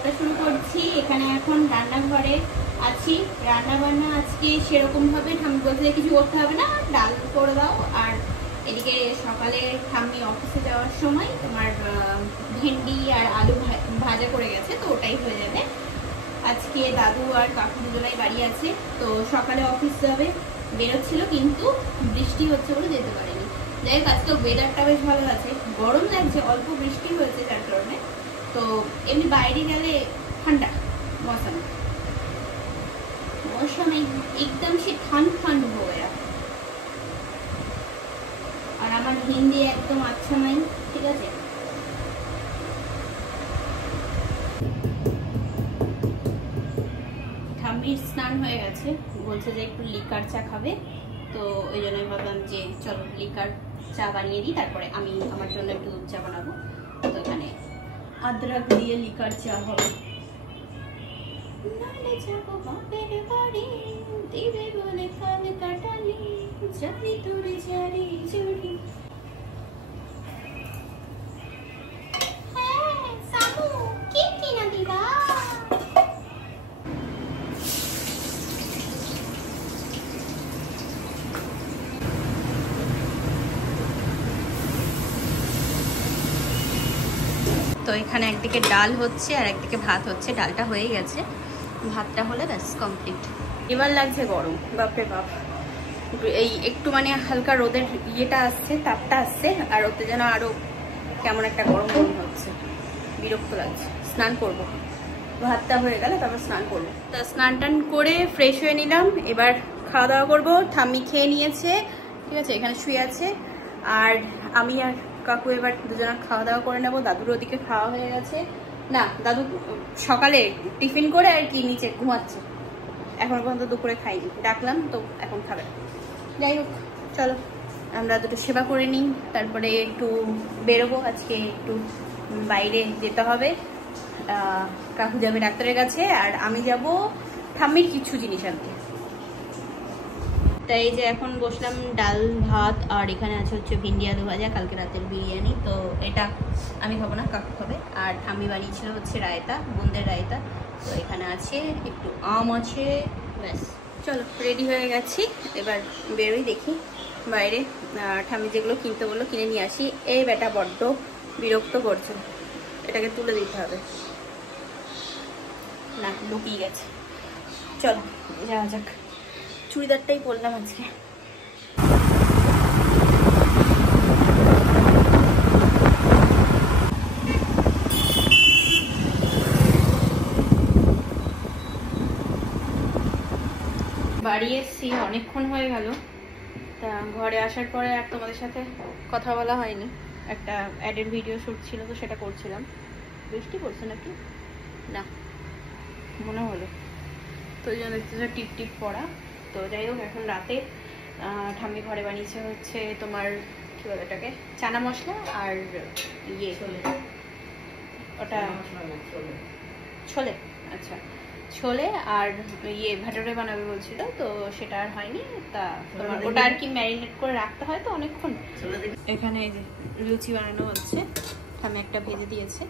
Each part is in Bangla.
ব্লগটা শুরু করছি। এখানে এখন রান্নাঘরে আছি, রান্না বান্না আজকে সেরকমভাবে ঠাম্মি বলতে কিছু করতে হবে না, ডাল করে দাও। আর এদিকে সকালে ঠাম্মি অফিসে যাওয়ার সময় তোমার ভেন্ডি আর আলু ভাজা করে গেছে, তো ওটাই হয়ে যাবে। আজকে দাদু আর কাকু দুজনাই বাড়ি আছে, তো সকালে অফিস যাবে বেরোচ্ছিল, কিন্তু বৃষ্টি হচ্ছে বলে যেতে পারেনি। যাই হোক, আজকে ওয়েদারটা বেশ ভালো আছে, গরম লাগছে, অল্প বৃষ্টি হয়েছে যার কারণে। তো এমনি বাইরে গেলে ঠান্ডা মৌসুম একদম সে ঠান্ড হয়ে গেছে। আর আমার হিন্দি একদম আচ্ছা নাই, ঠিক আছে। ঠাম্মির স্নান হয়ে গেছে, বলছে যে একটু লিকার চা খাবে, তো ওই জন্য ভাবলাম যে চলো লিকার চা বানিয়ে দিই, তারপরে আমি আমার জন্য একটু দুধ চা বানাবো। তো এখানে আদরক দিয়ে লিকার চা হবে। নালে যাবো বাপের বাড়ি, দিবে বলে কাল কাটালি, জানি তোরে জারি জড়ি। হ্যাঁ সামু, কি কিনা দিবা? তো এখানে একদিকে ডাল হচ্ছে আর একদিকে ভাত হচ্ছে। ডালটা হয়ে গেছে, ভাতটা হলে ব্যাস কমপ্লিট। এবার লাগছে গরম, বাপরে বাপ। এই একটু মানে হালকা রোদের ইয়েটা আসছে, তাপটা আসছে, আর ওতে যেন আরো কেমন একটা গরম গরম হচ্ছে, বিরক্ত লাগছে। স্নান করব, ভাতটা হয়ে গেলে তারপর স্নান করবো। তা স্নান টান করে ফ্রেশ হয়ে নিলাম, এবার খাওয়া দাওয়া করবো। ঠাম্মি খেয়ে নিয়েছে, ঠিক আছে, এখানে শুয়ে আছে। আর আমি আর কাকু এবার দুজনা খাওয়া দাওয়া করে নেবো। দাদুর ওদিকে খাওয়া হয়ে গেছে, না দাদু সকালে টিফিন করে আর কি নিচে ঘুমাচ্ছে, এখনো পর্যন্ত দুপুরে খাইনি, ডাকলাম তো এখন খাবে। যাই হোক চলো আমরা দুটো সেবা করে নিই, তারপরে একটু বেরোবো। আজকে একটু বাইরে যেতে হবে, কাকু যাবে ডাক্তারের কাছে, আর আমি যাব ঠাম্মির কিছু জিনিস আনতে। তাই যে এখন বসলাম ডাল ভাত, আর এখানে আছে হচ্ছে ভিন্ডি আলু ভাজা, কালকে রাতের বিরিয়ানি। তো এটা আমি খাবো না, কাকু খাবে। আর ঠাম্মি বানিয়েছিল হচ্ছে রায়তা, বোনদের রায়তা। তো এখানে আছে একটু আম আছে, ব্যাস। চলো রেডি হয়ে গেছি, এবার বেরোই, দেখি বাইরে ঠাম্মি যেগুলো কিনতে বললো কিনে নিয়ে আসি। এই বেটা বড্ড বিরক্ত করছে, এটাকে তুলে দিতে হবে, না লুকিয়ে গেছে। চলো যাওয়া যাক, চুড়িদারটাই পরলাম আজকে। বাড়ি এসছি, অনেকক্ষণ হয়ে গেল। তা ঘরে আসার পরে আর তোমাদের সাথে কথা বলা হয়নি, একটা অ্যাডের ভিডিও শ্যুট ছিল, তো সেটা করছিলাম। বৃষ্টি পড়ছে নাকি না মনে হলো, তো ওই জন্য দেখতেছে টিপ টিপ পড়া। তো যাই হোক, এখন রাতে ঠাম্মি ঘরে বানিয়েছে হচ্ছে তোমার কি বলে এটাকে, চানা মশলা আর ইয়ে ওটা ছোলে, আচ্ছা ছোলে আর ইয়ে ভাটারে বানাবে বলছিল, তো সেটা আর হয়নি। তা তোমার ওটা আর কি ম্যারিনেট করে রাখতে হয় তো অনেকক্ষণ। এখানে এই যে লুচি বানানো হচ্ছে, ঠাম্মি একটা ভেজে দিয়েছে।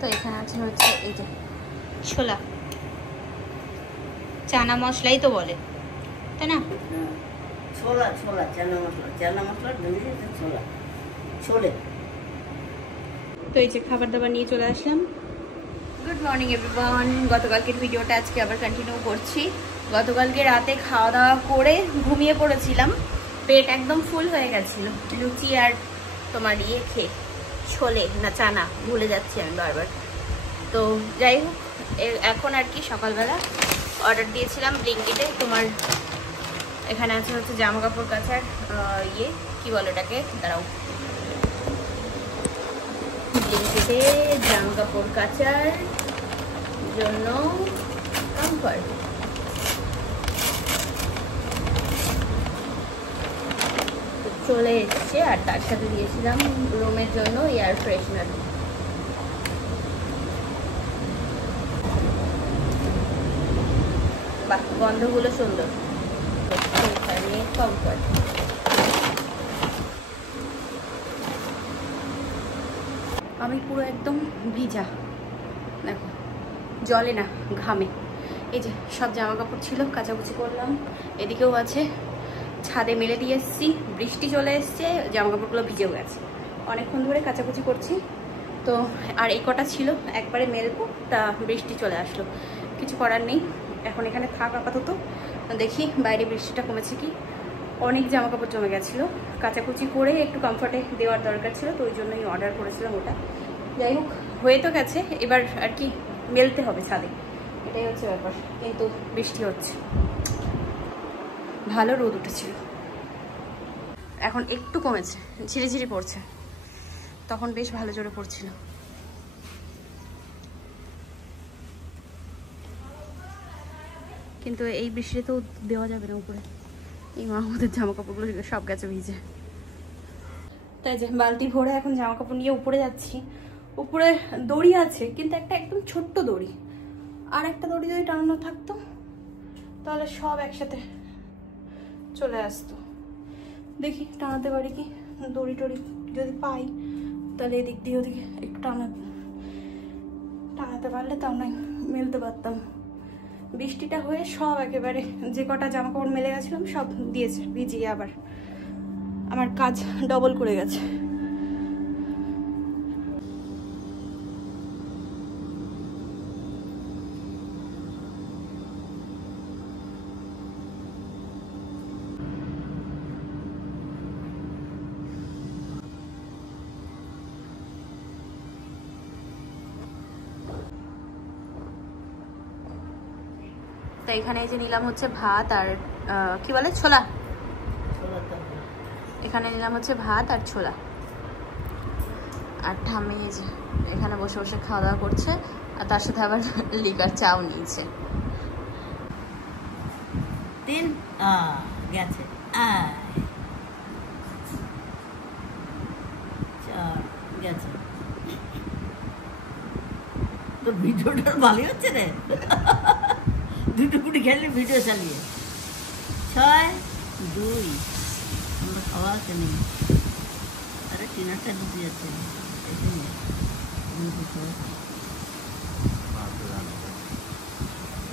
তো এখানে আছে হচ্ছে এই যে ছোলা, চানা মশলাই তো বলে, তাই না? ছোলা ছোলা চানা মশলা, চানা মশলা ছোলা ছোলে। তো এই যে খাবার দাবার নিয়ে চলে আসলাম। Good morning everyone. গতকালকের ভিডিওটা আজকে আবার কন্টিনিউ করছি। গতকালকে রাতে খাওয়া দাওয়া করে ঘুমিয়ে পড়েছিলাম, পেট একদম ফুল হয়ে গেছিল লুচি আর তোমার ইয়ে খেয়ে, ছোলে না চানা ভুলে যাচ্ছি আমি বারবার। তো যাই হোক, এখন আর কি সকালবেলা অর্ডার দিয়েছিলাম ব্লিঙ্কিটে। তোমার এখানে আছে হচ্ছে জামা কাপড় কাচার ইয়ে কি বলে ওটাকে, দাঁড়াও, ব্লিঙ্কিটে জামা কাপড় কাচার জন্য কমফর্ট। চলে এসছে, আর তার সাথে দিয়েছিলাম রুমের জন্য এয়ার ফ্রেশনার। বাহ, গন্ধগুলো সুন্দর। কমফর্ট। আমি পুরো একদম ভিজা, দেখো, জলে না ঘামে। এই যে সব জামা কাপড় ছিল কাচাকুচি করলাম, এদিকেও আছে, ছাদে মেলে দিয়ে এসেছি, বৃষ্টি চলে এসছে, জামা কাপড়গুলো ভিজেও গেছে। অনেকক্ষণ ধরে কাচাকুচি করছি তো, আর এই কটা ছিল একবারে মেলবো, তা বৃষ্টি চলে আসলো, কিছু করার নেই। এখন এখানে থাক আপাতত, দেখি বাইরে বৃষ্টিটা কমেছে কি। অনেক জামা কাপড় জমে গেছিলো, কাচাকুচি করে একটু কমফর্টে দেওয়ার দরকার ছিল, তো ওই জন্যই অর্ডার করেছিলাম ওটা। যাই হোক, হয়ে তো গেছে, এবার আর কি মেলতে হবে ছাদে, এটাই হচ্ছে ব্যাপার। কিন্তু বৃষ্টি হচ্ছে, ভালো রোদ উঠেছিল, এখন একটু কমেছে, ঝিরিঝিরি পড়ছে, তখন বেশ ভালো জোরে পড়ছিল। কিন্তু এই বৃষ্টিতে তো দেওয়া যাবে না উপরে, এই মাহমুদের জামা কাপড়গুলো সব গেছে ভিজে। তাই যে বালতি ভরে এখন জামা কাপড় নিয়ে উপরে যাচ্ছি। উপরে দড়ি আছে, কিন্তু একটা একদম ছোট্ট দড়ি, আর একটা দড়ি যদি টানানো থাকতো তাহলে সব একসাথে চলে আসতো। দেখি টানাতে পারি কি, দড়ি টড়ি যদি পাই তাহলে এদিক দিয়ে ওদিকে একটু টানাতে পারলে তাও নয় মেলতে পারতাম। বৃষ্টিটা হয়ে সব একেবারে যে কটা জামা কাপড় মেলে গেছিলাম সব দিয়েছে ভিজিয়ে, আবার আমার কাজ ডবল করে গেছে। তো এখানে এই যে নিলাম হচ্ছে ভাত আর কি বলে ছোলা, এখানে নিলাম হচ্ছে ভাত আর ছোলা। আর ঠাম্মি এই যে এখানে বসে বসে খাওয়া দাওয়া করছে, আর তার সাথে আবার লিকার চাও নিয়েছে। গেছে গেছে, তোর ভিডিওটা ভালোই হচ্ছে রে, দুটো কুটি খেলে ভিডিও চালিয়ে 6 2 আমরা খাওয়া আছে নেই। আরে টিনারটা ঢুকে যাচ্ছে,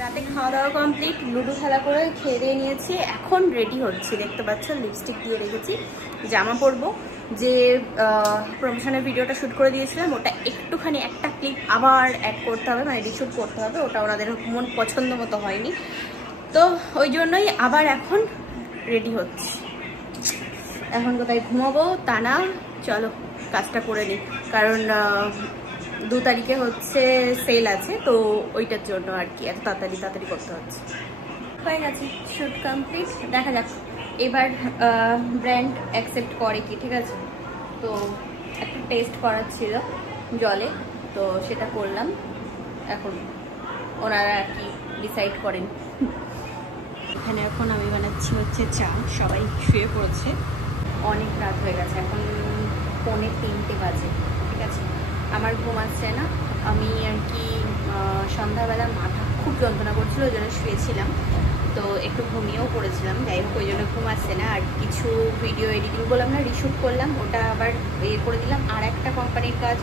রাতে খাওয়া দাওয়া কমপ্লিট, লুডো খেলা করে খেয়ে দিয়ে নিয়েছি, এখন রেডি হচ্ছি। দেখতে পাচ্ছ লিপস্টিক দিয়ে রেখেছি, জামা পরবো। যে প্রমোশনের ভিডিওটা শ্যুট করে দিয়েছিলাম ওটা একটুখানি একটা ক্লিপ আবার অ্যাড করতে হবে, মানে রিশুট করতে হবে, ওটা ওনাদের মন পছন্দ মতো হয়নি, তো ওই জন্যই আবার এখন রেডি হচ্ছি। এখন কোথায় ঘুমাবো তা না, চলো কাজটা করে নিই, কারণ 2 তারিখে হচ্ছে সেল আছে, তো ওইটার জন্য আর কি এত তাড়াতাড়ি করতে হচ্ছে। হয়ে গেছে শ্যুট কমপ্লিট, দেখা যাক এবার ব্র্যান্ড অ্যাকসেপ্ট করে কি, ঠিক আছে। তো একটা টেস্ট করার ছিল জলে, তো সেটা করলাম, এখন ওনারা আর কি ডিসাইড করেন। এখানে এখন আমি বানাচ্ছি হচ্ছে চা, সবাই শুয়ে পড়েছে, অনেক রাত হয়ে গেছে, এখন 2:45 বাজে, ঠিক আছে। আমার ঘুম আসছে না, আমি আর কি সন্ধ্যাবেলা মাথা খুব যন্ত্রণা করছিল, ওই জন্য শুয়েছিলাম, তো একটু ঘুমিয়েও পড়েছিলাম। যাই হোক, ওই জন্য ঘুম আসছে না। আর কিছু ভিডিও এডিটিং বললাম না, রিশুট করলাম, ওটা আবার করে দিলাম। আর একটা কোম্পানির কাজ,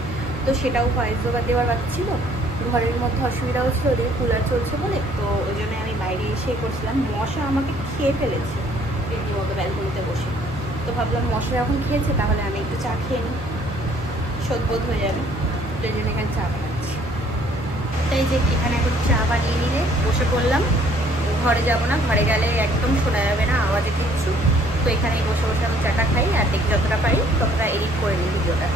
তো সেটাও ভয়েস ওভার দেওয়ার বাকি ছিল। ঘরের মধ্যে অসুবিধা হচ্ছিল, ওদিকে কুলার চলছে বলে, তো ওই জন্য আমি বাইরে এসে করছিলাম। মশা আমাকে খেয়ে ফেলেছে রীতিমতো ব্যালকনিতে বসে, তো ভাবলাম মশা যখন খেয়েছে তাহলে আমি একটু চা খেয়ে নিই, শোধবোধ হয়ে যাবে, তো এই জন্য এখানে চা বানাচ্ছি। তাই যে এখানে এখন চা বানিয়ে নিলে বসে পড়লাম। ঘরে যাবো না, ঘরে গেলে একদম শোনা যাবে না আওয়াজে কিচ্ছু, তো এখানেই বসে বসে আমি চাটা খাই, আর দেখি যতটা পারি ততটা এডিট করে নিই ভিডিওটা।